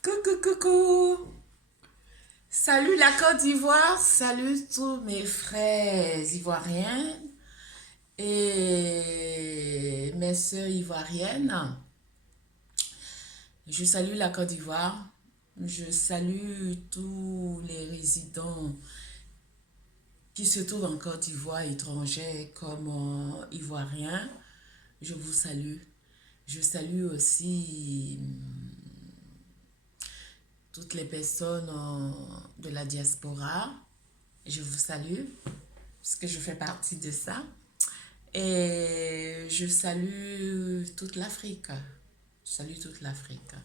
Coucou, coucou. Salut la Côte d'Ivoire, salut tous mes frères ivoiriens et mes sœurs ivoiriennes. Je salue la Côte d'Ivoire. Je salue tous les résidents qui se trouvent en Côte d'Ivoire, étrangers comme ivoiriens. Je vous salue. Je salue aussi toutes les personnes de la diaspora. Je vous salue parce que je fais partie de ça. Et je salue toute l'Afrique. Je salue toute l'Afrique.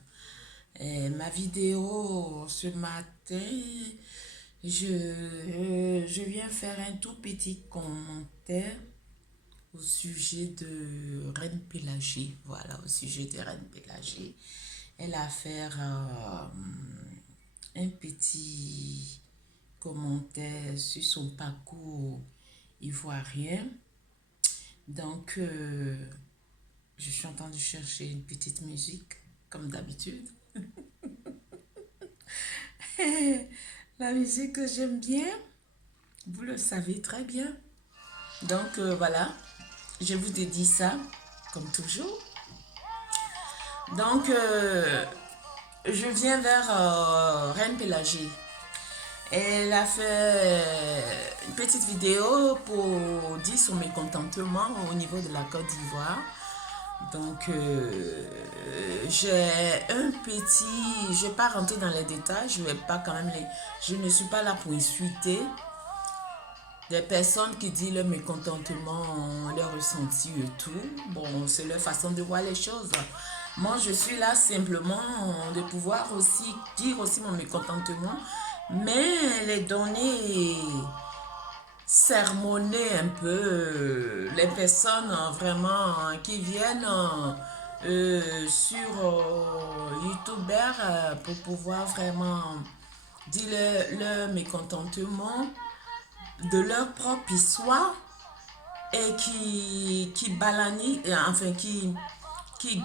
Et ma vidéo ce matin, je viens faire un tout petit commentaire au sujet de Reine Pélagée. Voilà, au sujet de Reine Pélagée. Elle a fait un petit commentaire sur son parcours ivoirien. Donc, je suis en train de chercher une petite musique, comme d'habitude. La musique que j'aime bien, vous le savez très bien. Donc, voilà, je vous dédie ça, comme toujours. Donc, je viens vers Reine Pélagée. Elle a fait une petite vidéo pour dire son mécontentement au niveau de la Côte d'Ivoire. Donc, j'ai un petit... Je ne vais pas rentrer dans les détails, je vais pas quand même les... Je ne suis pas là pour insulter des personnes qui disent leur mécontentement, leur ressenti et tout. Bon, c'est leur façon de voir les choses. Moi, je suis là simplement de pouvoir aussi dire aussi mon mécontentement, mais les donner sermonner un peu les personnes vraiment qui viennent sur YouTuber pour pouvoir vraiment dire leur mécontentement de leur propre histoire et qui balanise, enfin qui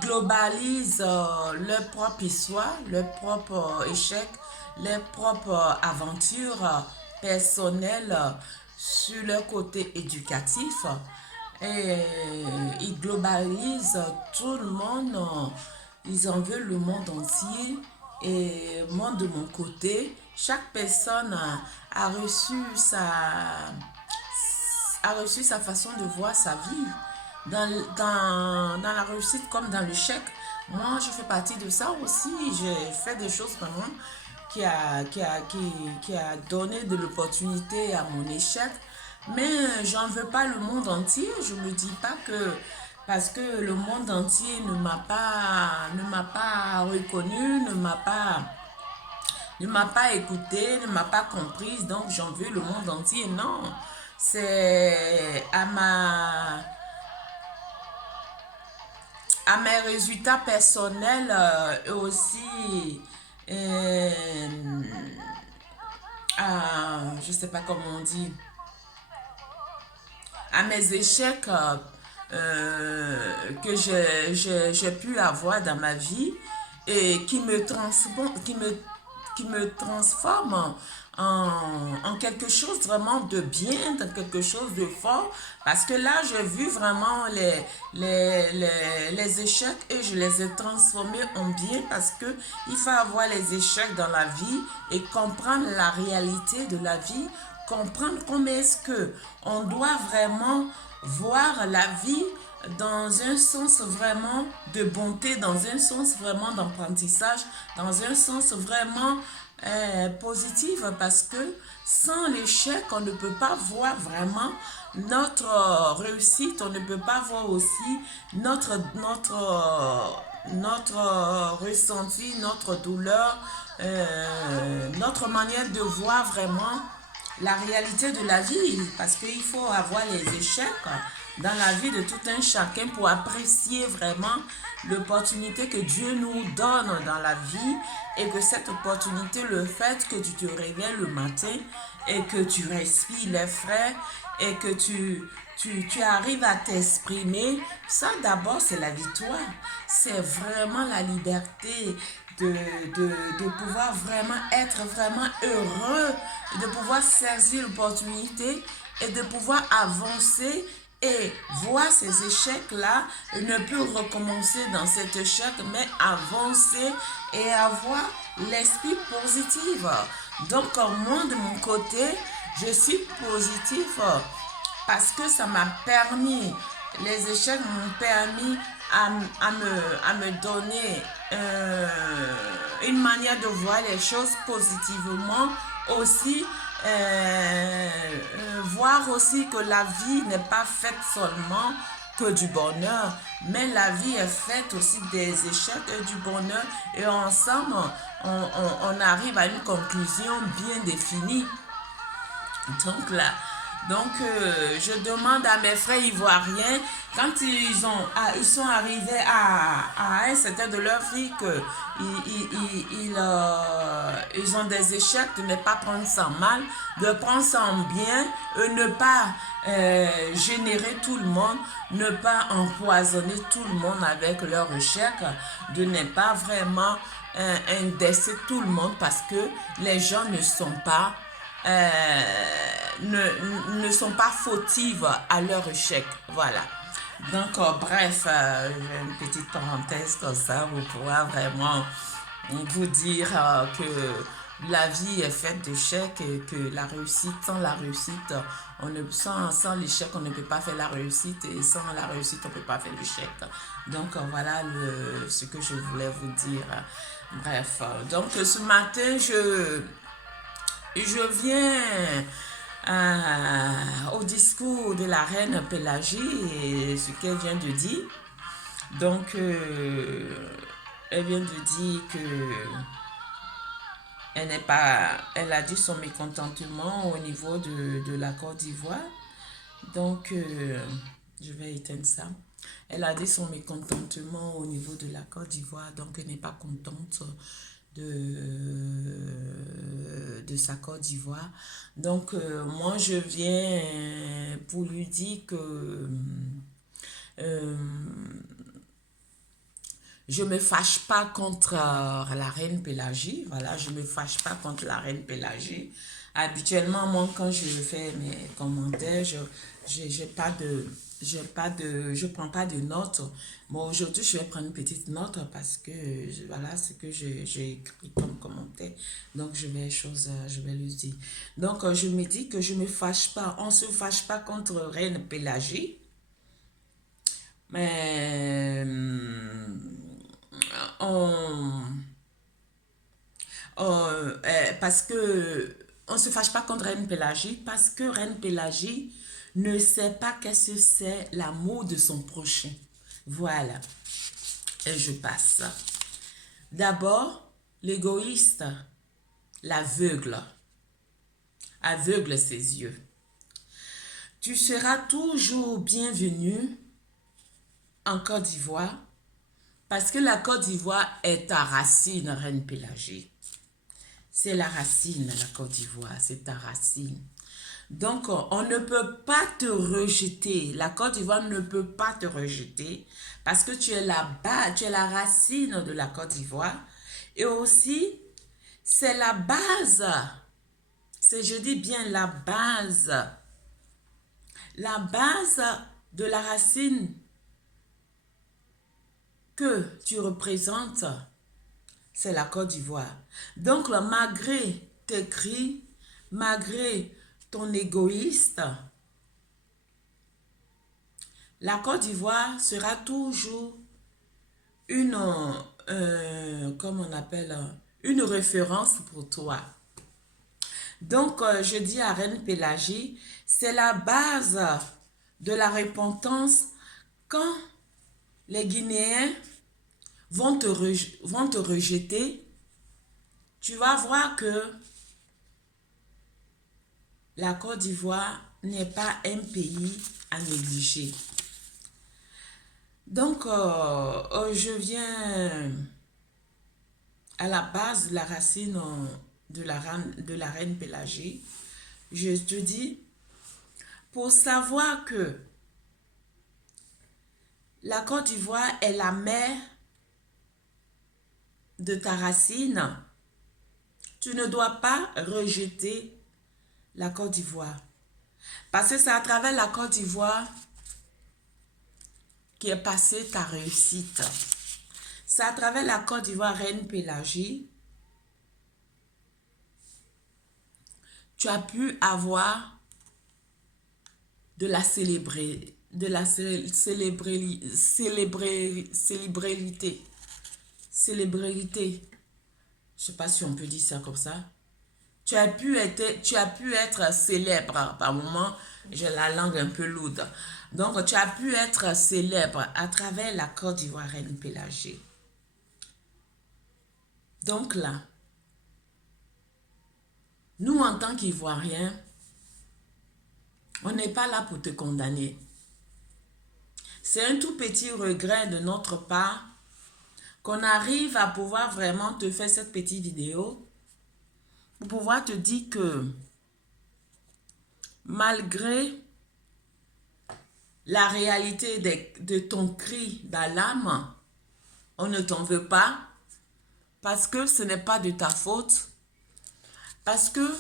globalise leur propre histoire, leur propre échec, leur propre aventure personnelle sur leur côté éducatif. Et ils globalisent tout le monde, ils en veulent le monde entier. Et moi, de mon côté, chaque personne a reçu sa façon de voir sa vie. Dans la réussite comme dans l'échec. Moi, je fais partie de ça aussi. J'ai fait des choses vraiment qui a donné de l'opportunité à mon échec. Mais j'en veux pas le monde entier. Je me dis pas que parce que le monde entier ne m'a pas reconnu, ne m'a pas écouté, ne m'a pas comprise, donc j'en veux le monde entier. Non, c'est à mes résultats personnels et aussi euh, je sais pas comment on dit, à mes échecs que j'ai pu avoir dans ma vie et qui me transforme en quelque chose vraiment de bien, dans quelque chose de fort. Parce que là, j'ai vu vraiment les échecs et je les ai transformés en bien parce que il faut avoir les échecs dans la vie et comprendre la réalité de la vie, comprendre comment est-ce que on doit vraiment voir la vie dans un sens vraiment de bonté, dans un sens vraiment d'apprentissage, dans un sens vraiment positif parce que sans l'échec, on ne peut pas voir vraiment notre réussite, on ne peut pas voir aussi notre ressenti, notre douleur, notre manière de voir vraiment la réalité de la vie, parce qu'il faut avoir les échecs dans la vie de tout un chacun pour apprécier vraiment l'opportunité que Dieu nous donne dans la vie et que cette opportunité, le fait que tu te réveilles le matin et que tu respires les frais et que tu arrives à t'exprimer, ça d'abord c'est la victoire. C'est vraiment la liberté de pouvoir vraiment être vraiment heureux, de pouvoir saisir l'opportunité et de pouvoir avancer et voir ces échecs-là, ne plus recommencer dans cet échec, mais avancer et avoir l'esprit positif. Donc, moi, de mon côté, je suis positif parce que ça m'a permis, les échecs m'ont permis à me donner une manière de voir les choses positivement aussi. Voir aussi que la vie n'est pas faite seulement que du bonheur, mais la vie est faite aussi des échecs et du bonheur, et ensemble on arrive à une conclusion bien définie. Donc là, je demande à mes frères ivoiriens, quand ils sont arrivés à un certain de leur vie que ils ont des échecs, de ne pas prendre ça mal, de prendre ça en bien, ne pas générer tout le monde, ne pas empoisonner tout le monde avec leurs échecs, de ne pas vraiment indexer tout le monde parce que les gens ne sont pas ne sont pas fautives à leur échec. Voilà. Donc, bref, une petite parenthèse comme ça pour pouvoir vraiment vous dire que la vie est faite d'échecs et que la réussite, sans la réussite, sans l'échec, on ne peut pas faire la réussite, et sans la réussite, on ne peut pas faire l'échec. Donc, voilà ce que je voulais vous dire. Bref, donc ce matin, je viens au discours de la reine Pélagie et ce qu'elle vient de dire. Donc, elle vient de dire que elle a dit son mécontentement au niveau de la Côte d'Ivoire. Donc, je vais éteindre ça. Elle a dit son mécontentement au niveau de la Côte d'Ivoire, donc elle n'est pas contente de sa Côte d'Ivoire. Donc, moi, je viens pour lui dire que je ne me fâche pas contre la reine Pélagie. Voilà, je ne me fâche pas contre la reine Pélagie. Habituellement, moi, quand je fais mes commentaires, je prends pas de notes. Bon, aujourd'hui, je vais prendre une petite note parce que voilà ce que j'ai écrit comme commentaire. Donc, je vais le dire. Donc, je me dis que je me fâche pas. On se fâche pas contre reine Pélagie. Mais parce que on se fâche pas contre Reine Pélagie parce que Reine Pélagie ne sait pas qu'est-ce que c'est l'amour de son prochain. Voilà. Et je passe. D'abord, l'égoïste, l'aveugle. Aveugle ses yeux. Tu seras toujours bienvenu en Côte d'Ivoire parce que la Côte d'Ivoire est ta racine, Reine Pélagie. C'est la racine, la Côte d'Ivoire, c'est ta racine. Donc, on ne peut pas te rejeter. La Côte d'Ivoire ne peut pas te rejeter parce que tu es là-bas, tu es la racine de la Côte d'Ivoire. Et aussi, c'est la base. Je dis bien la base de la racine que tu représentes, c'est la Côte d'Ivoire. Donc, malgré tes cris, malgré ton égoïste, la Côte d'Ivoire sera toujours une, comme on appelle, une référence pour toi. Donc, je dis à Reine Pélagie, c'est la base de la repentance quand les Guinéens vont te rejeter. Tu vas voir que la Côte d'Ivoire n'est pas un pays à négliger. Donc, je viens à la base de la racine de la reine Pélagie. Je te dis, pour savoir que La Côte d'Ivoire est la mère de ta racine. Tu ne dois pas rejeter la Côte d'Ivoire. Parce que c'est à travers la Côte d'Ivoire qui est passée ta réussite. C'est à travers la Côte d'Ivoire, Reine Pélagie, tu as pu avoir de la célébrité. Célébrité. Je ne sais pas si on peut dire ça comme ça. Tu as pu être célèbre. Par moment, j'ai la langue un peu lourde. Donc, tu as pu être célèbre à travers la Côte d'Ivoire, Reine Pélagie. Donc là, nous, en tant qu'Ivoiriens, on n'est pas là pour te condamner. C'est un tout petit regret de notre part qu'on arrive à pouvoir vraiment te faire cette petite vidéo pour pouvoir te dire que malgré la réalité de ton cri d'alarme, on ne t'en veut pas parce que ce n'est pas de ta faute, parce que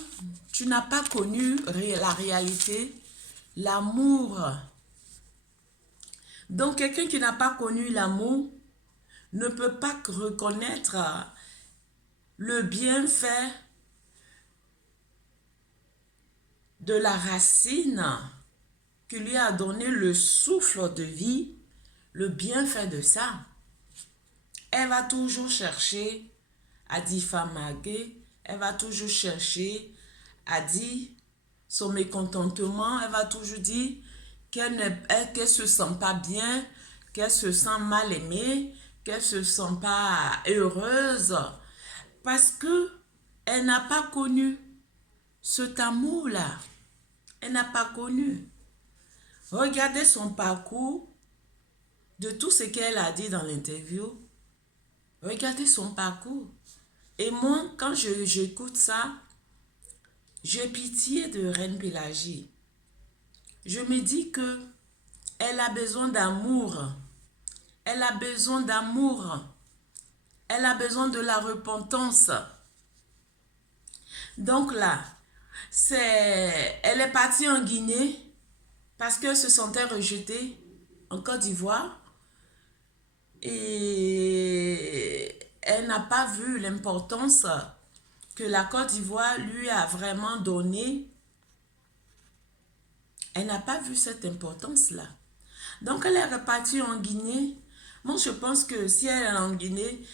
tu n'as pas connu la réalité, l'amour. Donc quelqu'un qui n'a pas connu l'amour ne peut pas reconnaître le bienfait de la racine qui lui a donné le souffle de vie, le bienfait de ça. Elle va toujours chercher à diffamer, elle va toujours chercher à dire son mécontentement, elle va toujours dire qu'elle ne se sent pas bien, qu'elle se sent mal aimée, qu'elle se sent pas heureuse, parce que elle n'a pas connu cet amour-là. Elle n'a pas connu. Regardez son parcours, de tout ce qu'elle a dit dans l'interview. Regardez son parcours. Et moi, quand j'écoute ça, j'ai pitié de Reine Pélagie. Je me dis que elle a besoin d'amour. Elle a besoin d'amour. Elle a besoin de la repentance. Donc là, elle est partie en Guinée parce qu'elle se sentait rejetée en Côte d'Ivoire. Et elle n'a pas vu l'importance que la Côte d'Ivoire lui a vraiment donnée. Elle n'a pas vu cette importance-là. Donc elle est repartie en Guinée. Moi, je pense que si elle est en Guinée,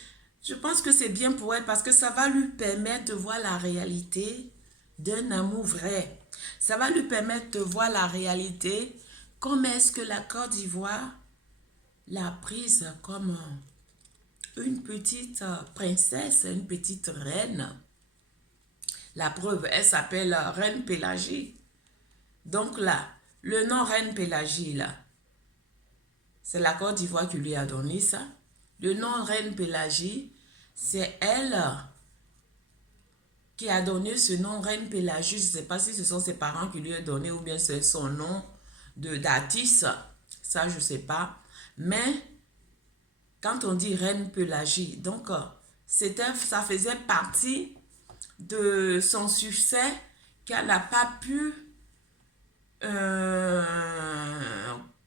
je pense que c'est bien pour elle parce que ça va lui permettre de voir la réalité d'un amour vrai. Ça va lui permettre de voir la réalité. Comment est-ce que la Côte d'Ivoire l'a prise comme une petite princesse, une petite reine. La preuve, elle s'appelle Reine Pélagie. Donc là, le nom Reine Pélagie, là, c'est la Côte d'Ivoire qui lui a donné ça. Le nom Reine Pélagie, c'est elle qui a donné ce nom Reine Pélagie. Je ne sais pas si ce sont ses parents qui lui ont donné ou bien c'est son nom d'artiste. Ça, je ne sais pas. Mais quand on dit Reine Pélagie, donc ça faisait partie de son succès qu'elle n'a pas pu,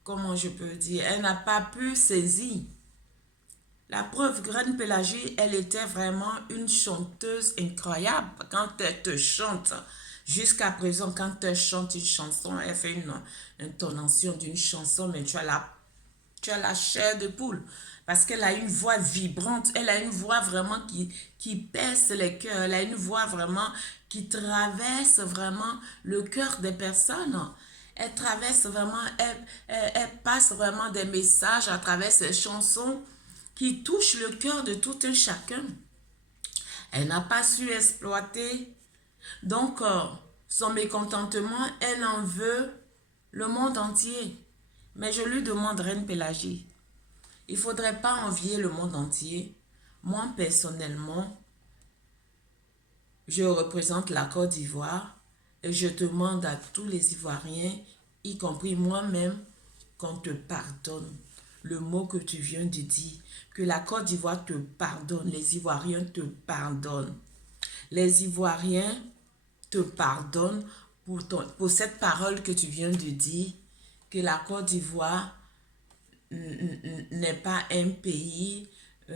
comment je peux dire, elle n'a pas pu saisir. La preuve, Reine Pélagie, elle était vraiment une chanteuse incroyable. Quand elle te chante, jusqu'à présent, quand elle chante une chanson, elle fait une intonation d'une chanson, mais tu as la chair de poule. Parce qu'elle a une voix vibrante, elle a une voix vraiment qui perce les cœurs, elle a une voix vraiment qui traverse vraiment le cœur des personnes. Elle traverse vraiment, elle passe vraiment des messages à travers ses chansons qui touchent le cœur de tout un chacun. Elle n'a pas su exploiter. Donc, son mécontentement, elle en veut le monde entier. Mais je lui demande, Reine Pélagie, il ne faudrait pas envier le monde entier. Moi, personnellement, je représente la Côte d'Ivoire et je demande à tous les Ivoiriens, y compris moi-même, qu'on te pardonne. le mot que tu viens de dire. Que la Côte d'Ivoire te pardonne, les Ivoiriens te pardonnent. Les Ivoiriens te pardonnent pour cette parole que tu viens de dire, que la Côte d'Ivoire n'est pas un pays, je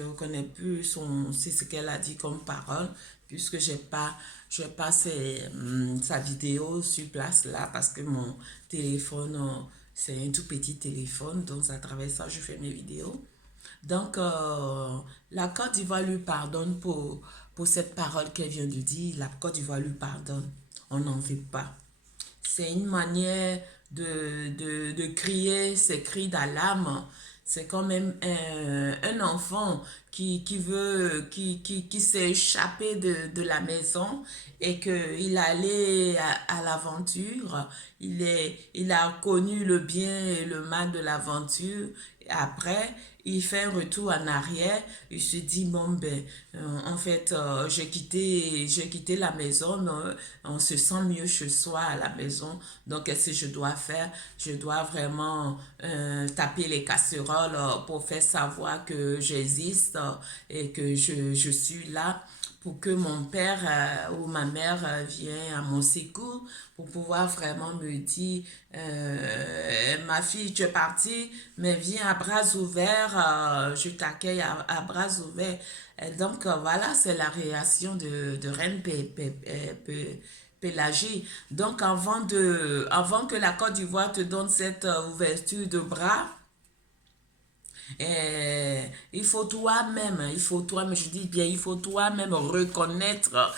ne reconnais plus c'est ce qu'elle a dit comme parole, puisque j'ai pas sa vidéo sur place là, parce que mon téléphone, c'est un tout petit téléphone, donc à travers ça, je fais mes vidéos. Donc, la Côte d'Ivoire lui pardonne pour cette parole qu'elle vient de dire. La Côte d'Ivoire lui pardonne. On n'en veut pas. C'est une manière de crier ses cris d'alarme. C'est quand même un enfant qui s'est échappé de la maison et qu'il allait à l'aventure. Il a connu le bien et le mal de l'aventure. Après, il fait un retour en arrière. Il se dit, bon, ben, en fait, j'ai quitté la maison, mais on se sent mieux chez soi à la maison. Donc, qu'est-ce que je dois faire? Je dois vraiment taper les casseroles pour faire savoir que j'existe et que je suis là pour que mon père ou ma mère vienne à mon secours pour pouvoir vraiment me dire ma fille tu es partie mais viens à bras ouverts, je t'accueille à bras ouverts. Et donc voilà, c'est la réaction de Reine Pélagie. Donc avant que la Côte d'Ivoire te donne cette ouverture de bras, je dis bien, il faut toi-même reconnaître,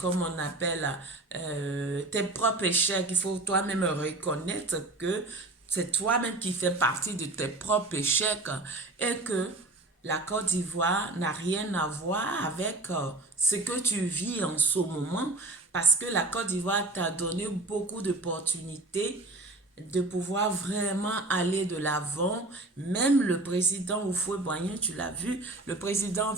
comme on appelle, tes propres échecs. Il faut toi-même reconnaître que c'est toi-même qui fais partie de tes propres échecs et que la Côte d'Ivoire n'a rien à voir avec ce que tu vis en ce moment parce que la Côte d'Ivoire t'a donné beaucoup d'opportunités de pouvoir vraiment aller de l'avant. Même le président Houphouët-Boigny, tu l'as vu, le président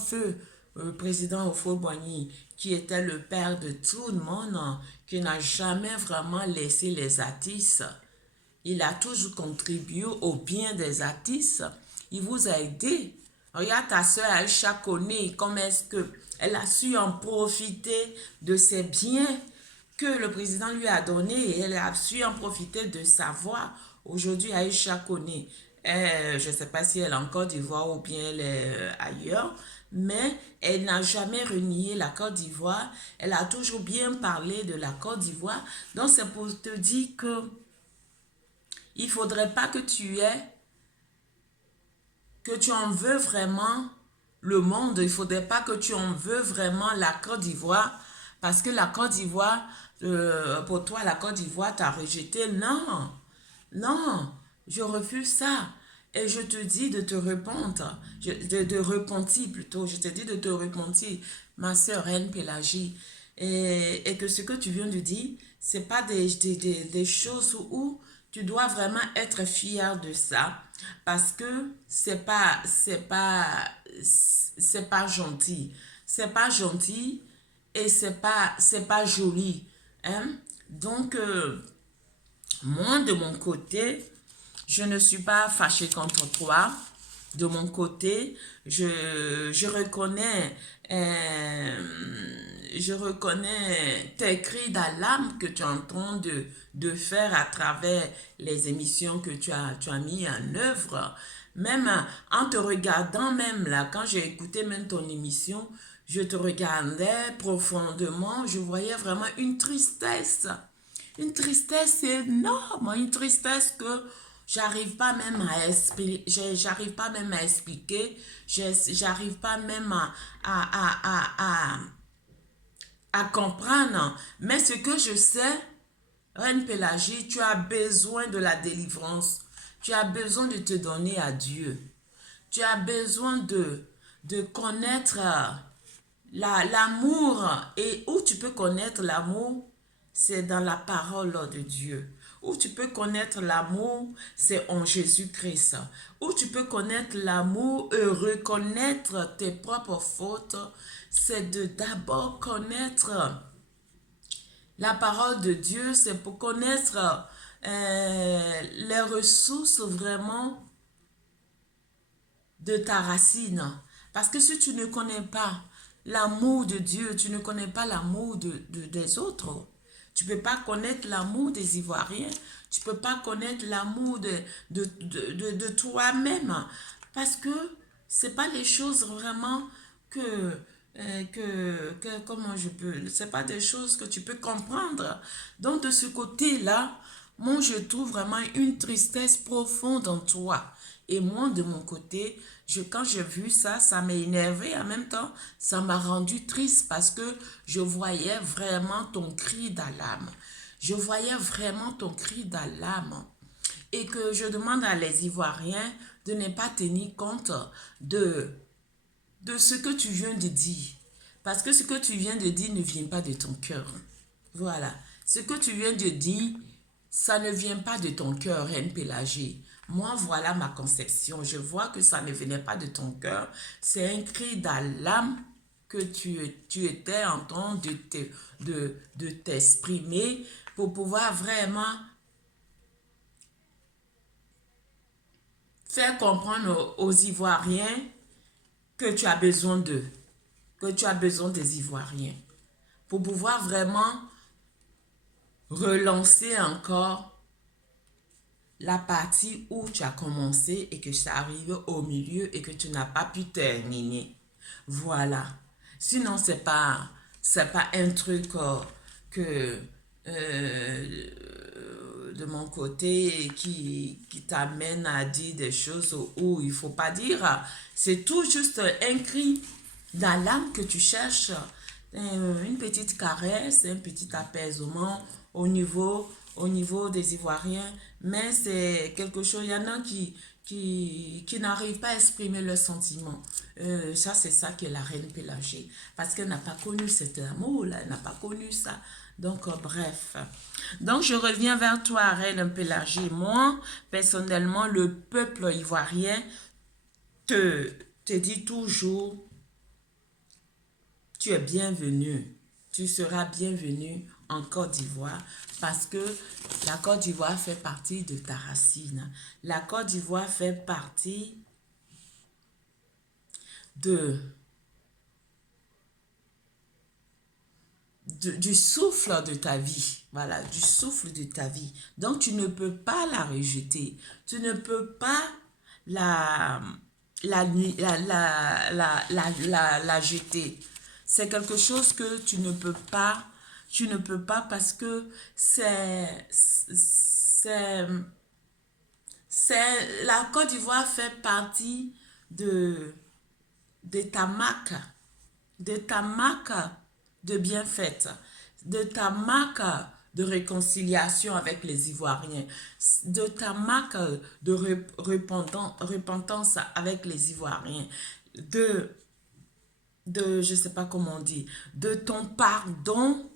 Houphouët-Boigny, qui était le père de tout le monde, qui n'a jamais vraiment laissé les artistes. Il a toujours contribué au bien des artistes. Il vous a aidé. Regarde ta soeur Aïcha Koné, comment est-ce qu'elle a su en profiter de ses biens que le président lui a donné et elle a su en profiter de sa voix. Aujourd'hui, Aïcha Koné, je ne sais pas si elle est en Côte d'Ivoire ou bien elle est ailleurs, mais elle n'a jamais renié la Côte d'Ivoire. Elle a toujours bien parlé de la Côte d'Ivoire. Donc, c'est pour te dire que il ne faudrait pas que tu en veux vraiment le monde. Il ne faudrait pas que tu en veux vraiment la Côte d'Ivoire parce que la Côte d'Ivoire, pour toi, la Côte d'Ivoire t'a rejeté. Non, non, je refuse ça. Et je te dis de te repentir, de repentir plutôt. Je te dis de te repentir, ma sœur Reine Pélagie. Et que ce que tu viens de dire, ce n'est pas des choses où tu dois vraiment être fier de ça parce que c'est pas gentil. C'est pas gentil et c'est pas joli. Hein? Donc, moi, de mon côté, je ne suis pas fâchée contre toi. De mon côté, je reconnais tes cris d'alarme que tu es en train de faire à travers les émissions que tu as mis en œuvre. Même en te regardant, même là, quand j'ai écouté même ton émission, je te regardais profondément, je voyais vraiment une tristesse énorme, une tristesse que j'arrive pas même à expliquer, j'arrive pas même à comprendre. Mais ce que je sais, Reine Pélagie, tu as besoin de la délivrance. Tu as besoin de te donner à Dieu. Tu as besoin de connaître l'amour. Et où tu peux connaître l'amour, c'est dans la parole de Dieu. Où tu peux connaître l'amour, c'est en Jésus-Christ. Où tu peux connaître l'amour et reconnaître tes propres fautes, c'est de d'abord connaître la parole de Dieu, c'est pour connaître les ressources vraiment de ta racine. Parce que si tu ne connais pas l'amour de Dieu, tu ne connais pas l'amour des autres. Tu ne peux pas connaître l'amour des Ivoiriens. Tu ne peux pas connaître l'amour de toi-même. Parce que ce n'est pas les choses vraiment comment je peux, c'est pas des choses que tu peux comprendre. Donc de ce côté-là, moi je trouve vraiment une tristesse profonde en toi. Et moi de mon côté, quand j'ai vu ça, ça m'a énervé. En même temps, ça m'a rendu triste parce que je voyais vraiment ton cri d'alarme. Je voyais vraiment ton cri d'alarme. Et que je demande à les Ivoiriens de ne pas tenir compte de ce que tu viens de dire. Parce que ce que tu viens de dire ne vient pas de ton cœur. Voilà. Ce que tu viens de dire, ça ne vient pas de ton cœur, Reine Pélagée. Moi, voilà ma conception. Je vois que ça ne venait pas de ton cœur. C'est un cri d'alarme que tu étais en train de t'exprimer pour pouvoir vraiment faire comprendre aux Ivoiriens que tu as besoin d'eux, que tu as besoin des Ivoiriens, pour pouvoir vraiment relancer encore la partie où tu as commencé et que ça arrive au milieu et que tu n'as pas pu terminer. Voilà. Sinon, c'est pas un truc que de mon côté qui t'amène à dire des choses où il ne faut pas dire. C'est tout juste un cri d'alarme que tu cherches, une petite caresse, un petit apaisement au niveau des Ivoiriens. Mais c'est quelque chose, il y en a qui n'arrivent pas à exprimer leurs sentiments. Ça, c'est ça que la reine Pélagée. Parce qu'elle n'a pas connu cet amour-là, elle n'a pas connu ça. Donc, bref. Donc, je reviens vers toi, reine Pélagée. Moi, personnellement, le peuple ivoirien te dit toujours, tu es bienvenu. Tu seras bienvenu en Côte d'Ivoire parce que la Côte d'Ivoire fait partie de ta racine. La Côte d'Ivoire fait partie du souffle de ta vie. Voilà, du souffle de ta vie. Donc, tu ne peux pas la rejeter. Tu ne peux pas la, la jeter. C'est quelque chose que tu ne peux pas parce que la Côte d'Ivoire fait partie de ta marque, de bienfaite, de ta marque de réconciliation avec les Ivoiriens, de ta marque de repentance avec les Ivoiriens, je ne sais pas comment on dit, de ton pardon.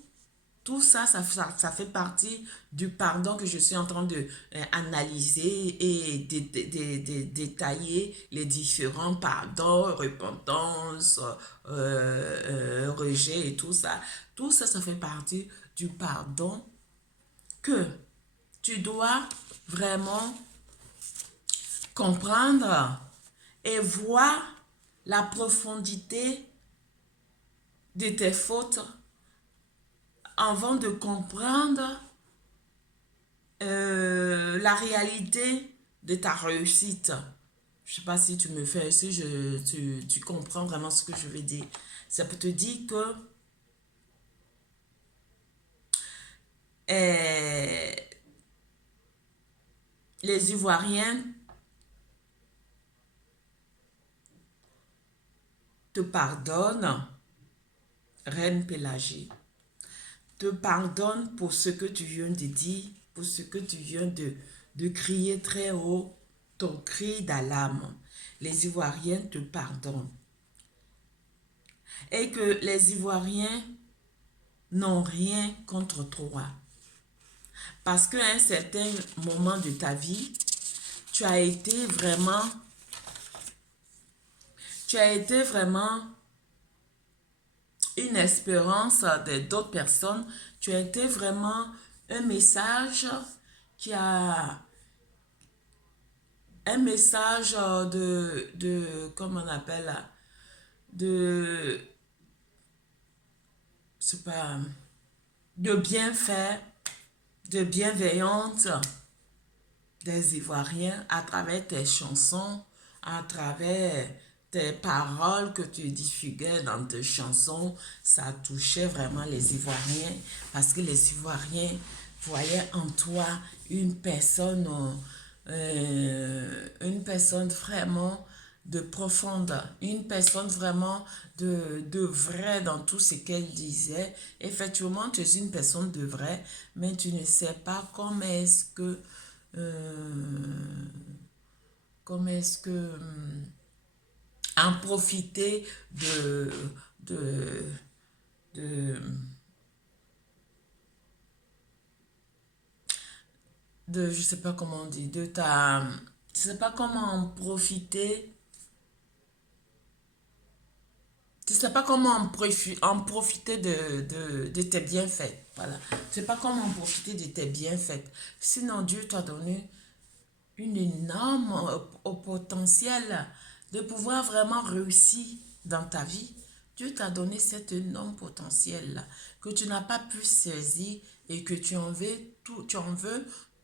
Tout ça, ça fait partie du pardon que je suis en train de analyser et de détailler les différents pardons, repentance, rejet et tout ça. Tout ça, ça fait partie du pardon que tu dois vraiment comprendre et voir la profondité de tes fautes avant de comprendre la réalité de ta réussite. Je ne sais pas si tu me fais, si tu comprends vraiment ce que je veux dire. Ça peut te dire que les Ivoiriens te pardonnent, Reine Pélagée, te pardonne pour ce que tu viens de dire, pour ce que tu viens de crier très haut, ton cri d'alarme. Les Ivoiriens te pardonnent. Et que les Ivoiriens n'ont rien contre toi. Parce qu'à un certain moment de ta vie, tu as été vraiment une espérance d'autres personnes. Tu as été vraiment un message qui a un message comment on appelle là, de, c'est pas, de bienfait, de bienveillante des Ivoiriens à travers tes chansons, à travers tes paroles que tu diffusais dans tes chansons. Ça touchait vraiment les Ivoiriens parce que les Ivoiriens voyaient en toi une personne vraiment de profonde, une personne vraiment de vrai dans tout ce qu'elle disait. Effectivement, tu es une personne de vrai, mais tu ne sais pas euh, comment est-ce que en profiter de, de, je sais pas comment on dit, je sais pas comment en profiter. Tu sais pas comment en profiter de tes bienfaits. Voilà. Tu sais pas comment en profiter de tes bienfaits. Sinon, Dieu t'a donné une énorme au potentiel de pouvoir vraiment réussir dans ta vie. Dieu t'a donné cet énorme potentiel-là que tu n'as pas pu saisir et que tu en veux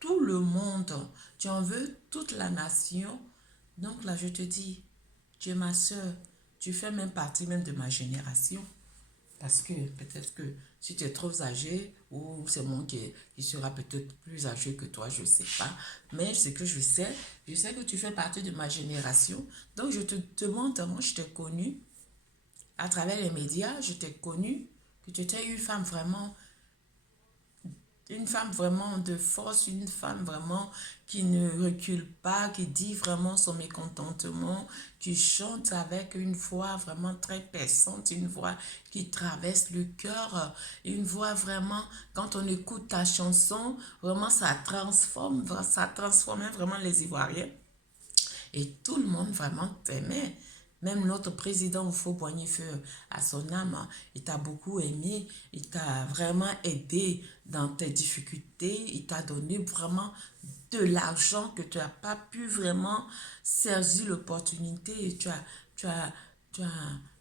tout le monde. Tu en veux toute la nation. Donc là, je te dis, tu es ma soeur, tu fais même partie même de ma génération. Parce que peut-être que si tu es trop âgé, ou c'est moi qui sera peut-être plus âgé que toi, je ne sais pas. Mais ce que je sais que tu fais partie de ma génération. Donc je te demande, moi je t'ai connu à travers les médias, je t'ai connu que tu étais une femme vraiment de force, une femme vraiment qui ne recule pas, qui dit vraiment son mécontentement, qui chante avec une voix vraiment très perçante, une voix qui traverse le cœur, une voix vraiment, quand on écoute ta chanson, vraiment ça transformait vraiment les Ivoiriens. Et tout le monde vraiment t'aimait. Même notre président Houphouët-Boigny-Feu, à son âme, il t'a beaucoup aimé, il t'a vraiment aidé dans tes difficultés, il t'a donné vraiment de l'argent que tu n'as pas pu vraiment saisir l'opportunité et tu as, tu as,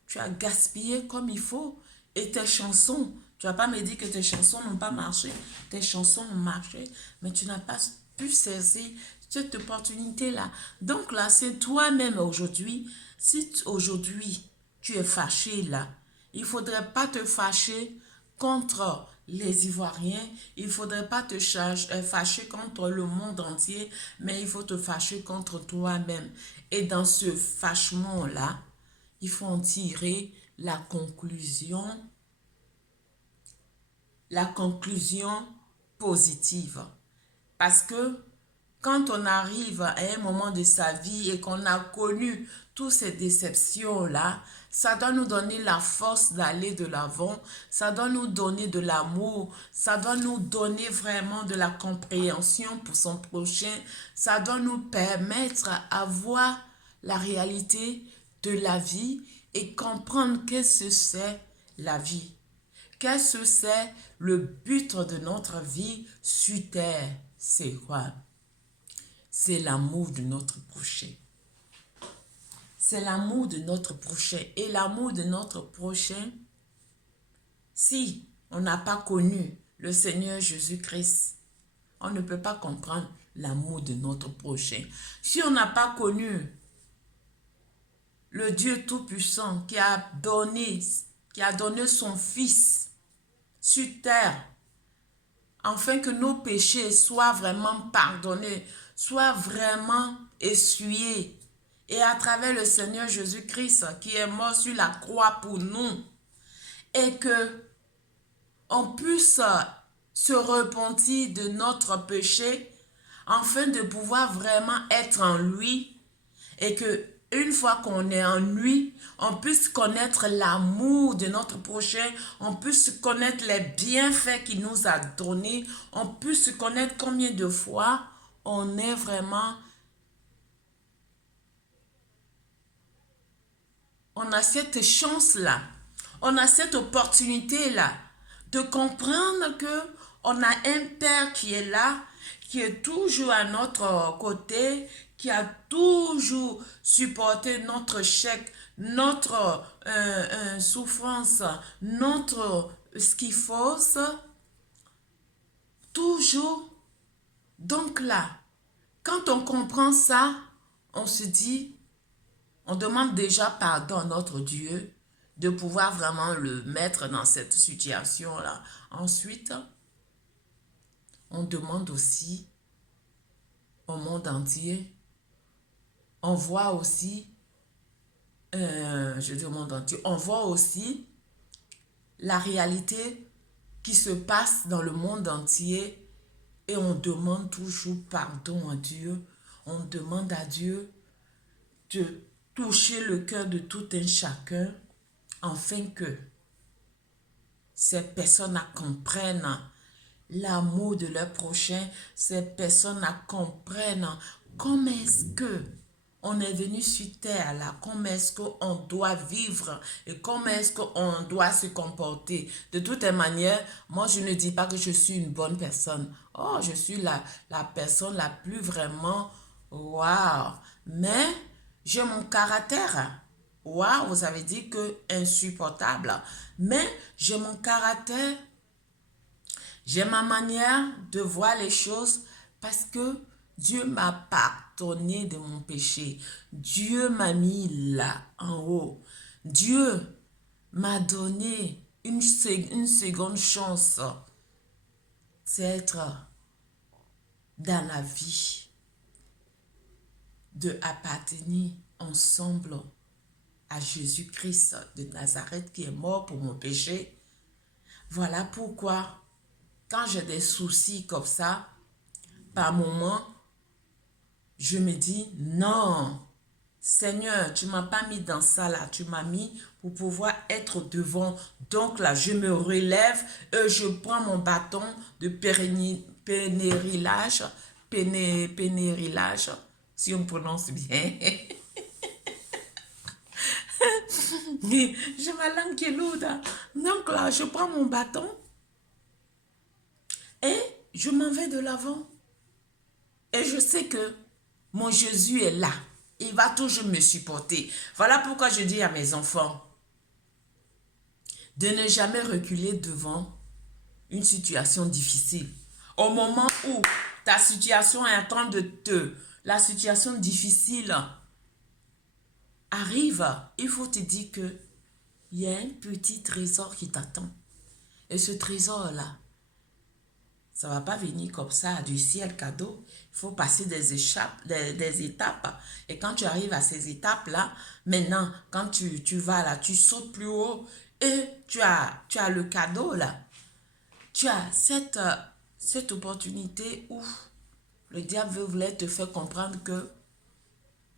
tu as gaspillé comme il faut. Et tes chansons, tu vas pas me dire que tes chansons n'ont pas marché, tes chansons ont marché, mais tu n'as pas pu saisir cette opportunité-là. Donc là, c'est toi-même aujourd'hui. Si aujourd'hui tu es fâché là, il ne faudrait pas te fâcher contre les Ivoiriens, il ne faudrait pas te fâcher contre le monde entier, mais il faut te fâcher contre toi-même. Et dans ce fâchement-là, il faut en tirer la conclusion positive. Parce que quand on arrive à un moment de sa vie et qu'on a connu toutes ces déceptions-là, ça doit nous donner la force d'aller de l'avant, ça doit nous donner de l'amour, ça doit nous donner vraiment de la compréhension pour son prochain, ça doit nous permettre à voir la réalité de la vie et comprendre qu'est-ce que c'est la vie. Qu'est-ce que c'est le but de notre vie sur terre? C'est quoi? C'est l'amour de notre prochain. C'est l'amour de notre prochain. Et l'amour de notre prochain, si on n'a pas connu le Seigneur Jésus-Christ, on ne peut pas comprendre l'amour de notre prochain. Si on n'a pas connu le Dieu Tout-Puissant qui a donné son Fils sur terre, afin que nos péchés soient vraiment pardonnés, soient vraiment essuyés. Et à travers le Seigneur Jésus-Christ qui est mort sur la croix pour nous, et que on puisse se repentir de notre péché, afin de pouvoir vraiment être en lui, et que une fois qu'on est en lui, on puisse connaître l'amour de notre prochain, on puisse connaître les bienfaits qu'il nous a donnés, on puisse connaître combien de fois on est vraiment, on a cette chance-là, on a cette opportunité-là de comprendre que on a un Père qui est là, qui est toujours à notre côté, qui a toujours supporté notre chèque, notre souffrance, notre skifos, toujours. Donc là, quand on comprend ça, on se dit, on demande déjà pardon à notre Dieu de pouvoir vraiment le mettre dans cette situation-là. Ensuite, on demande aussi au monde entier, on voit aussi, je dis au monde entier, on voit aussi la réalité qui se passe dans le monde entier et on demande toujours pardon à Dieu. On demande à Dieu de toucher le cœur de tout un chacun afin que ces personnes comprennent l'amour de leur prochain, ces personnes comprennent comment est-ce que on est venu sur terre là, comment est-ce qu'on doit vivre et comment est-ce qu'on doit se comporter. De toute manière, moi je ne dis pas que je suis une bonne personne. Oh, je suis la personne la plus vraiment waouh. Mais j'ai mon caractère. Waouh, vous avez dit que insupportable. Mais j'ai mon caractère. J'ai ma manière de voir les choses parce que Dieu m'a pardonné de mon péché. Dieu m'a mis là en haut. Dieu m'a donné une seconde chance d'être dans la vie, de appartenir ensemble à Jésus-Christ de Nazareth qui est mort pour mon péché. Voilà pourquoi quand j'ai des soucis comme ça, par moment, je me dis, non, Seigneur, tu ne m'as pas mis dans ça là, tu m'as mis pour pouvoir être devant. Donc là, je me relève et je prends mon bâton de pénérilage, si on prononce bien. J'ai ma langue qui est lourde. Donc là, je prends mon bâton et je m'en vais de l'avant. Et je sais que mon Jésus est là. Il va toujours me supporter. Voilà pourquoi je dis à mes enfants de ne jamais reculer devant une situation difficile. Au moment où ta situation est en train de la situation difficile arrive, il faut te dire que il y a un petit trésor qui t'attend. Et ce trésor-là, ça ne va pas venir comme ça du ciel cadeau. Il faut passer des étapes. Et quand tu arrives à ces étapes-là, maintenant, quand tu vas là, tu sautes plus haut et tu as le cadeau là. Tu as cette opportunité où le diable voulait te faire comprendre que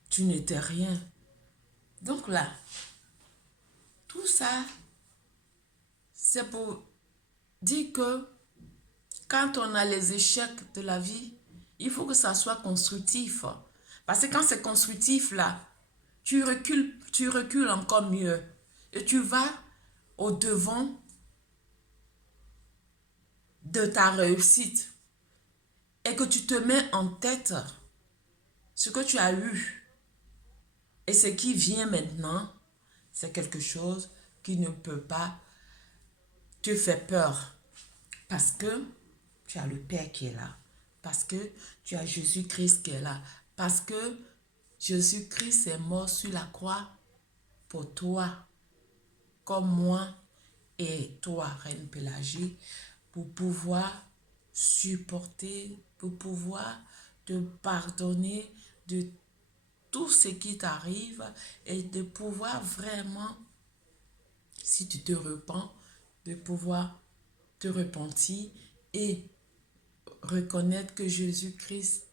tu n'étais rien. Donc là, tout ça, c'est pour dire que quand on a les échecs de la vie, il faut que ça soit constructif. Parce que quand c'est constructif, là, tu recules encore mieux. Et tu vas au-devant de ta réussite. Et que tu te mets en tête ce que tu as eu. Et ce qui vient maintenant, c'est quelque chose qui ne peut pas te faire peur. Parce que tu as le Père qui est là. Parce que tu as Jésus-Christ qui est là. Parce que Jésus-Christ est mort sur la croix pour toi, comme moi et toi, Reine Pélagie, pour pouvoir supporter, pour pouvoir te pardonner de tout ce qui t'arrive et de pouvoir vraiment, si tu te repens, de pouvoir te repentir et reconnaître que Jésus-Christ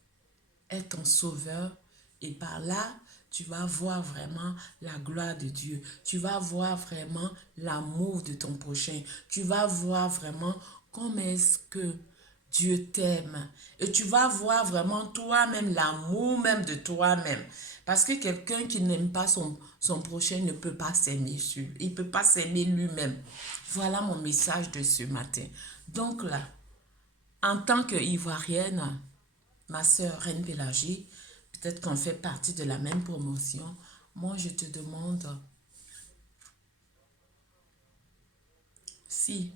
est ton sauveur et par là, tu vas voir vraiment la gloire de Dieu. Tu vas voir vraiment l'amour de ton prochain. Tu vas voir vraiment comment est-ce que Dieu t'aime. Et tu vas voir vraiment toi-même, l'amour même de toi-même. Parce que quelqu'un qui n'aime pas son prochain ne peut pas s'aimer. Il ne peut pas s'aimer lui-même. Voilà mon message de ce matin. Donc là, en tant qu'Ivoirienne, ma soeur Reine Pélagie, peut-être qu'on fait partie de la même promotion. Moi, je te demande si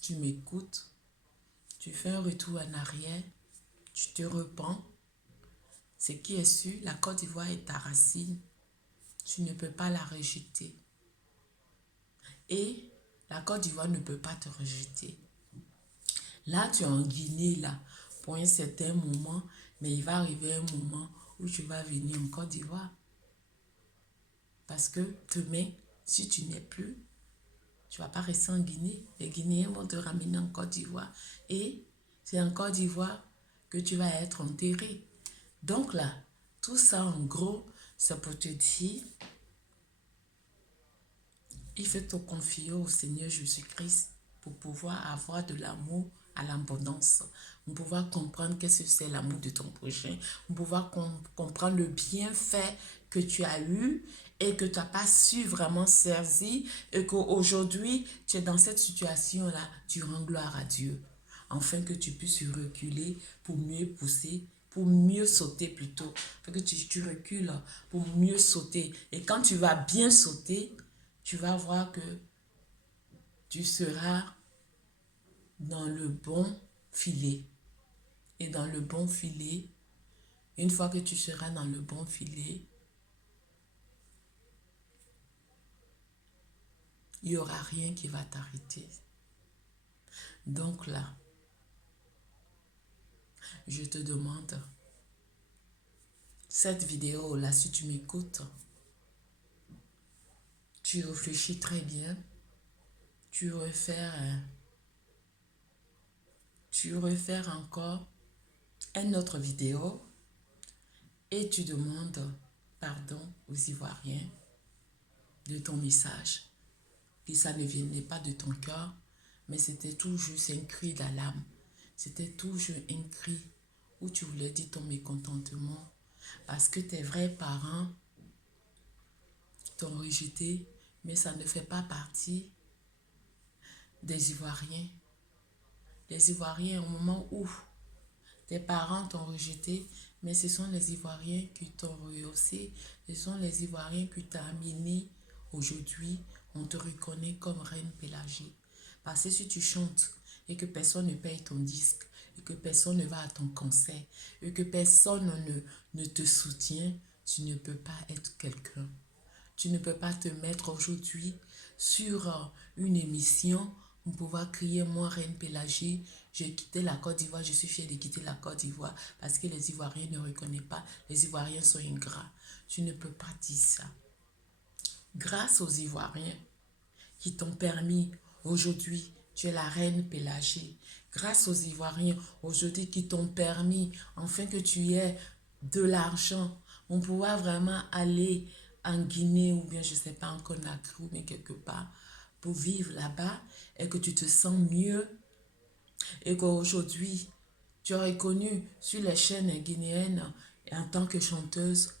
tu m'écoutes, tu fais un retour en arrière, tu te repens. Ce qui est sûr, la Côte d'Ivoire est ta racine. Tu ne peux pas la rejeter. Et la Côte d'Ivoire ne peut pas te rejeter. Là, tu es en Guinée, là, pour un certain moment, mais il va arriver un moment où tu vas venir en Côte d'Ivoire. Parce que demain, si tu n'es plus, tu ne vas pas rester en Guinée. Les Guinéens vont te ramener en Côte d'Ivoire. Et c'est en Côte d'Ivoire que tu vas être enterré. Donc là, tout ça en gros, c'est pour te dire, il faut te confier au Seigneur Jésus-Christ pour pouvoir avoir de l'amour à l'abondance, pour pouvoir comprendre qu'est-ce que c'est l'amour de ton prochain, pour pouvoir comprendre le bienfait que tu as eu et que tu n'as pas su vraiment saisir et qu'aujourd'hui, tu es dans cette situation-là, tu rends gloire à Dieu, afin que tu puisses reculer pour mieux pousser, pour mieux sauter plutôt, afin que tu recules pour mieux sauter. Et quand tu vas bien sauter, tu vas voir que tu seras dans le bon filet. Et dans le bon filet, une fois que tu seras dans le bon filet, il n'y aura rien qui va t'arrêter. Donc là, je te demande, cette vidéo-là, si tu m'écoutes, tu réfléchis très bien, tu refais encore une autre vidéo et tu demandes pardon aux Ivoiriens de ton message, que ça ne venait pas de ton cœur, mais c'était toujours un cri d'alarme. C'était toujours un cri où tu voulais dire ton mécontentement parce que tes vrais parents t'ont rejeté, mais ça ne fait pas partie des Ivoiriens. Les Ivoiriens, au moment où tes parents t'ont rejeté, mais ce sont les Ivoiriens qui t'ont rehaussé, ce sont les Ivoiriens qui t'ont amené. Aujourd'hui, on te reconnaît comme Reine Pélagie. Parce que si tu chantes et que personne ne paye ton disque, et que personne ne va à ton concert, et que personne ne te soutient, tu ne peux pas être quelqu'un. Tu ne peux pas te mettre aujourd'hui sur une émission pour pouvoir crier, moi, Reine Pélagie, j'ai quitté la Côte d'Ivoire, je suis fière de quitter la Côte d'Ivoire parce que les Ivoiriens ne reconnaissent pas, les Ivoiriens sont ingrats. Tu ne peux pas dire ça. Grâce aux Ivoiriens qui t'ont permis, aujourd'hui, tu es la Reine Pélagie. Grâce aux Ivoiriens, aujourd'hui, qui t'ont permis, enfin que tu aies de l'argent, on pourra vraiment aller en Guinée ou bien, je ne sais pas, en Conakry ou bien quelque part, pour vivre là-bas et que tu te sens mieux et qu'aujourd'hui, tu es reconnue sur les chaînes guinéennes en tant que chanteuse.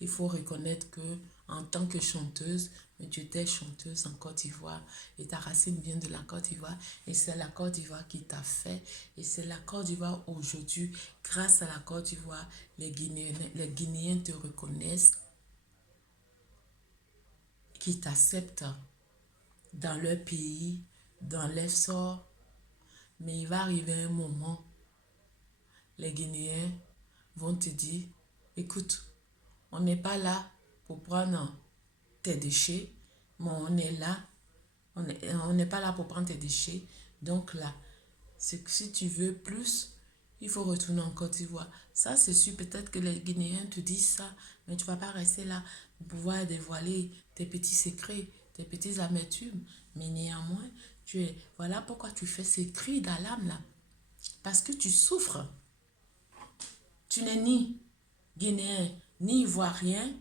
Il faut reconnaître que en tant que chanteuse, tu étais chanteuse en Côte d'Ivoire et ta racine vient de la Côte d'Ivoire et c'est la Côte d'Ivoire qui t'a fait et c'est la Côte d'Ivoire aujourd'hui, grâce à la Côte d'Ivoire, les Guinéens te reconnaissent, qui t'acceptent dans leur pays, dans leur sort. Mais il va arriver un moment, les Guinéens vont te dire, écoute, on n'est pas là pour prendre tes déchets, mais on est là, on n'est pas là pour prendre tes déchets. Donc là, c'est que si tu veux plus, il faut retourner en Côte d'Ivoire. Ça, c'est sûr, peut-être que les Guinéens te disent ça, mais tu ne vas pas rester là pour pouvoir dévoiler tes petits secrets, tes petites amertumes. Mais néanmoins, voilà pourquoi tu fais ces cris d'alarme là. Parce que tu souffres. Tu n'es ni Guinéen, ni Ivoirien.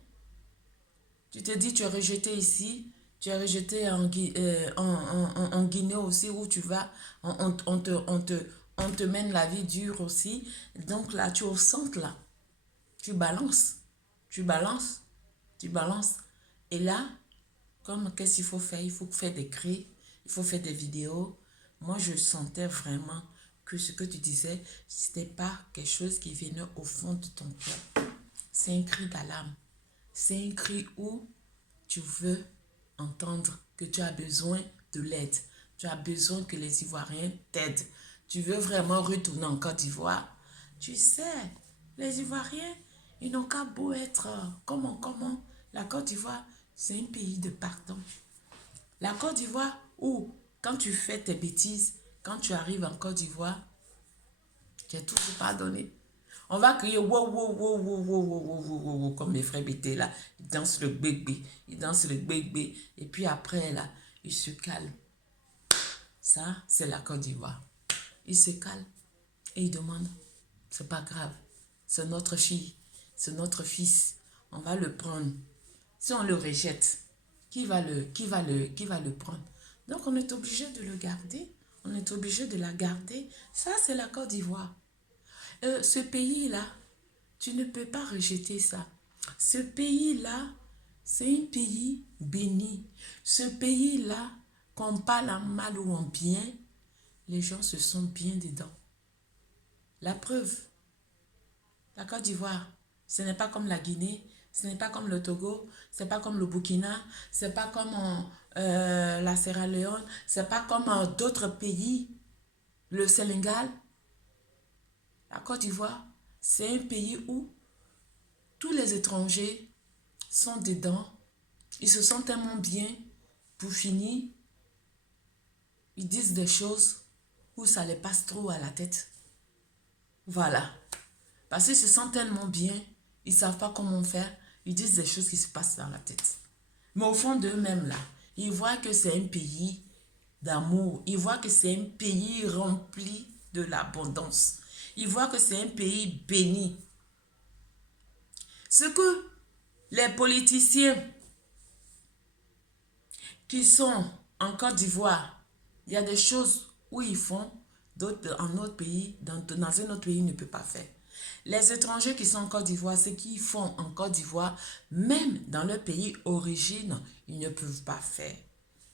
Tu te dis, tu es rejeté ici, tu es rejeté en Guinée aussi, où tu vas, on te mène la vie dure aussi. Donc là, tu es au centre, là. Tu balances, tu balances, tu balances. Et là, comme qu'est-ce qu'il faut faire? Il faut faire des cris, il faut faire des vidéos. Moi, je sentais vraiment que ce que tu disais, ce n'était pas quelque chose qui venait au fond de ton cœur. C'est un cri d'alarme. C'est un cri où tu veux entendre que tu as besoin de l'aide. Tu as besoin que les Ivoiriens t'aident. Tu veux vraiment retourner en Côte d'Ivoire. Tu sais, les Ivoiriens, ils n'ont qu'à beau être comment. La Côte d'Ivoire, c'est un pays de pardon. La Côte d'Ivoire où, quand tu fais tes bêtises, quand tu arrives en Côte d'Ivoire, tu es tout pardonné. On va crier wow, wow, wow, wow, wow, wow, wow, wow, wow, wow, comme mes frères bêtés là. Ils dansent le bébé, ils dansent le bébé. Et puis après là, ils se calment. Ça, c'est la Côte d'Ivoire. Ils se calment et ils demandent, c'est pas grave, c'est notre fille, c'est notre fils, on va le prendre. Si on le rejette, qui va le prendre? Donc on est obligé de le garder, on est obligé de la garder. Ça, c'est la Côte d'Ivoire. Ce pays-là, tu ne peux pas rejeter ça. Ce pays-là, c'est un pays béni. Ce pays-là, qu'on parle en mal ou en bien, les gens se sentent bien dedans. La preuve, la Côte d'Ivoire, ce n'est pas comme la Guinée, ce n'est pas comme le Togo, ce n'est pas comme le Burkina, ce n'est pas comme la Sierra Leone, ce n'est pas comme d'autres pays, le Sénégal. La Côte d'Ivoire, c'est un pays où tous les étrangers sont dedans. Ils se sentent tellement bien. Pour finir, ils disent des choses où ça les passe trop à la tête. Voilà. Parce qu'ils se sentent tellement bien, ils ne savent pas comment faire. Ils disent des choses qui se passent dans la tête. Mais au fond d'eux-mêmes, là, ils voient que c'est un pays d'amour. Ils voient que c'est un pays rempli de l'abondance. Ils voient que c'est un pays béni. Ce que les politiciens qui sont en Côte d'Ivoire, il y a des choses où ils font, d'autres en autre pays, dans un autre pays, ne peut pas faire. Les étrangers qui sont en Côte d'Ivoire, ce qu'ils font en Côte d'Ivoire, même dans leur pays origine, ils ne peuvent pas faire.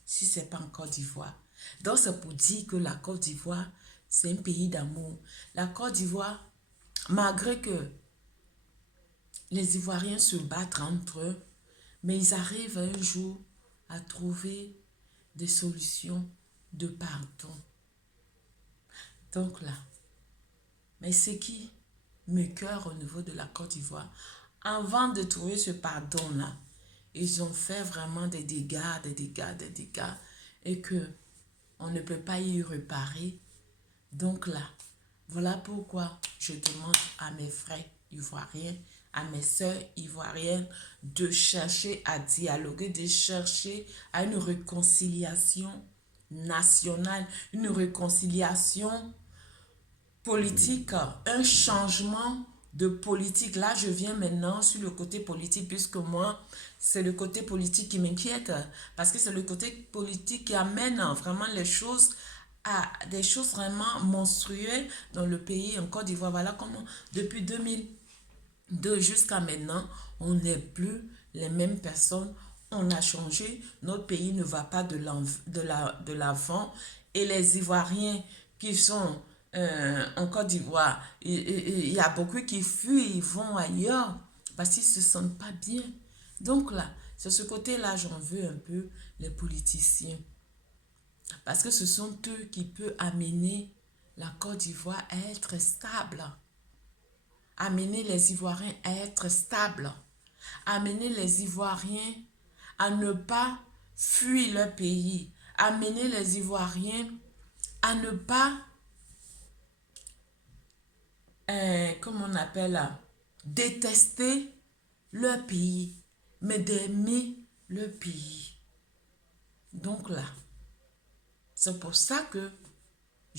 Si ce n'est pas en Côte d'Ivoire. Donc c'est pour dire que la Côte d'Ivoire, c'est un pays d'amour. La Côte d'Ivoire, malgré que les Ivoiriens se battent entre eux, mais ils arrivent un jour à trouver des solutions de pardon. Donc là, mais ce qui me cœur au niveau de la Côte d'Ivoire, avant de trouver ce pardon-là, ils ont fait vraiment des dégâts, et que on ne peut pas y réparer. Donc là, voilà pourquoi je demande à mes frères ivoiriens, à mes sœurs ivoiriennes, de chercher à dialoguer, de chercher à une réconciliation nationale, une réconciliation politique, un changement de politique. Là, je viens maintenant sur le côté politique, puisque moi, c'est le côté politique qui m'inquiète, parce que c'est le côté politique qui amène vraiment les choses à des choses vraiment monstrueuses dans le pays, en Côte d'Ivoire. Voilà comment, depuis 2002 jusqu'à maintenant, on n'est plus les mêmes personnes. On a changé, notre pays ne va pas de l'avant, et les Ivoiriens qui sont en Côte d'Ivoire, il y a beaucoup qui fuient, ils vont ailleurs parce qu'ils ne se sentent pas bien. Donc là, c'est ce côté-là, j'en veux un peu les politiciens. Parce que ce sont eux qui peuvent amener la Côte d'Ivoire à être stable. Amener les Ivoiriens à être stables. Amener les Ivoiriens à ne pas fuir leur pays. Amener les Ivoiriens à ne pas, comment on appelle là, détester leur pays, mais d'aimer leur pays. Donc là, c'est pour ça que